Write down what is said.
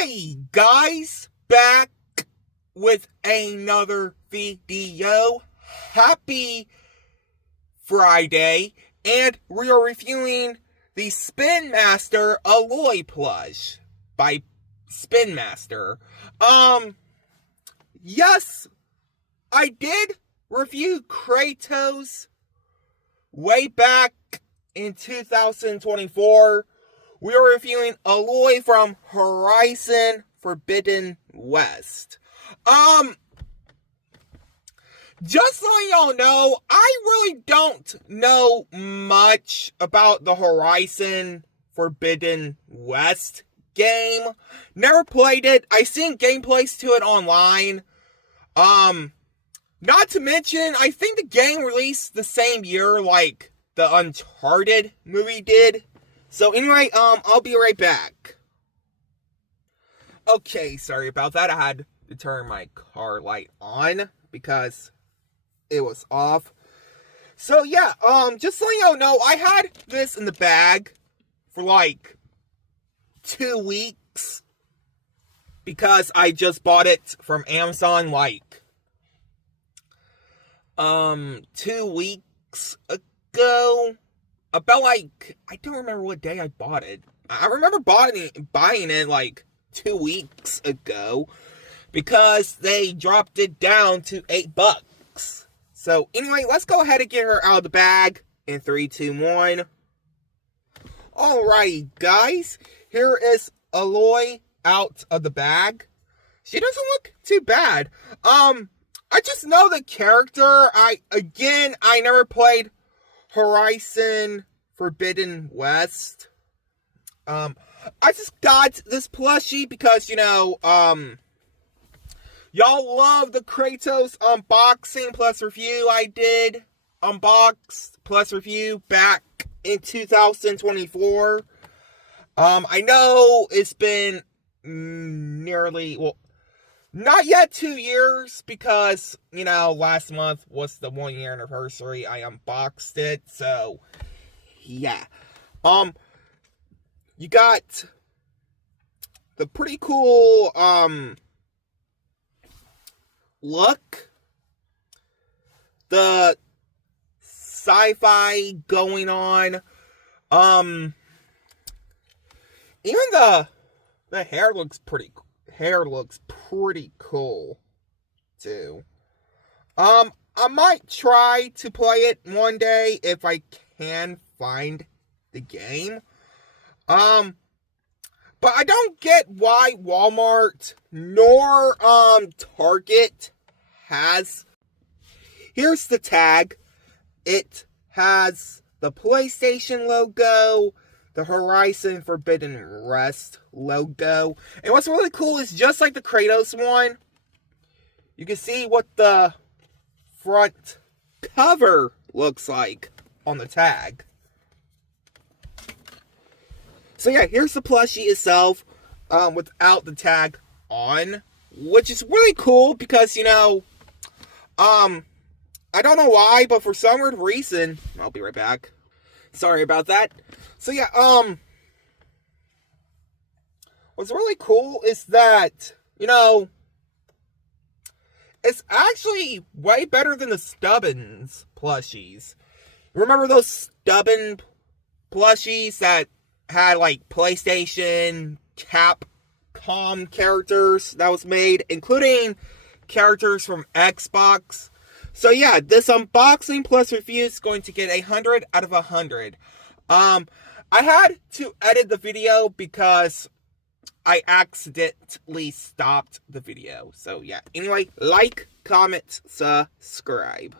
Hey guys, back with another video. Happy Friday, and we are reviewing the Spin Master Aloy plush by Spin Master. Yes, I did review Kratos way back in 2024. We are reviewing Aloy from Horizon Forbidden West. Just so y'all know, I really don't know much about the Horizon Forbidden West game. Never played it. I've seen gameplays to it online. Not to mention, I think the game released the same year like the Uncharted movie did. So anyway, I'll be right back. Okay, sorry about that. I had to turn my car light on because it was off. So yeah, just so y'all know, I had this in the bag for like 2 weeks because I just bought it from Amazon like 2 weeks ago. About like, I don't remember what day I bought it. I remember buying it like 2 weeks ago because they dropped it down to $8. So anyway, let's go ahead and get her out of the bag in 3, 2, 1. Alrighty, guys, here is Aloy out of the bag. She doesn't look too bad. I just know the character. I never played Horizon Forbidden West. I just got this plushie because, you know, y'all love the Kratos unboxing plus review I did. Unbox plus review back in 2024. I know it's been nearly, well, not yet 2 years because, you know, last month was the 1 year anniversary. I unboxed it, so yeah. You got the pretty cool look, the sci-fi going on. Even the hair looks pretty cool. Hair looks pretty cool too. I might try to play it one day if I can find the game. But I don't get why Walmart nor Target has. Here's the tag. It has the PlayStation logo, the Horizon Forbidden West logo. And what's really cool is just like the Kratos one, you can see what the front cover looks like on the tag. So yeah, here's the plushie itself without the tag on, which is really cool because, you know, I don't know why, but for some weird reason, I'll be right back. Sorry about that. So yeah, what's really cool is that, you know, it's actually way better than the Stubbins plushies. Remember those Stubbin plushies that had like PlayStation, Capcom characters that was made, including characters from Xbox? So yeah, this unboxing plus review is going to get 100 out of 100. I had to edit the video because I accidentally stopped the video. So yeah, anyway, like, comment, subscribe.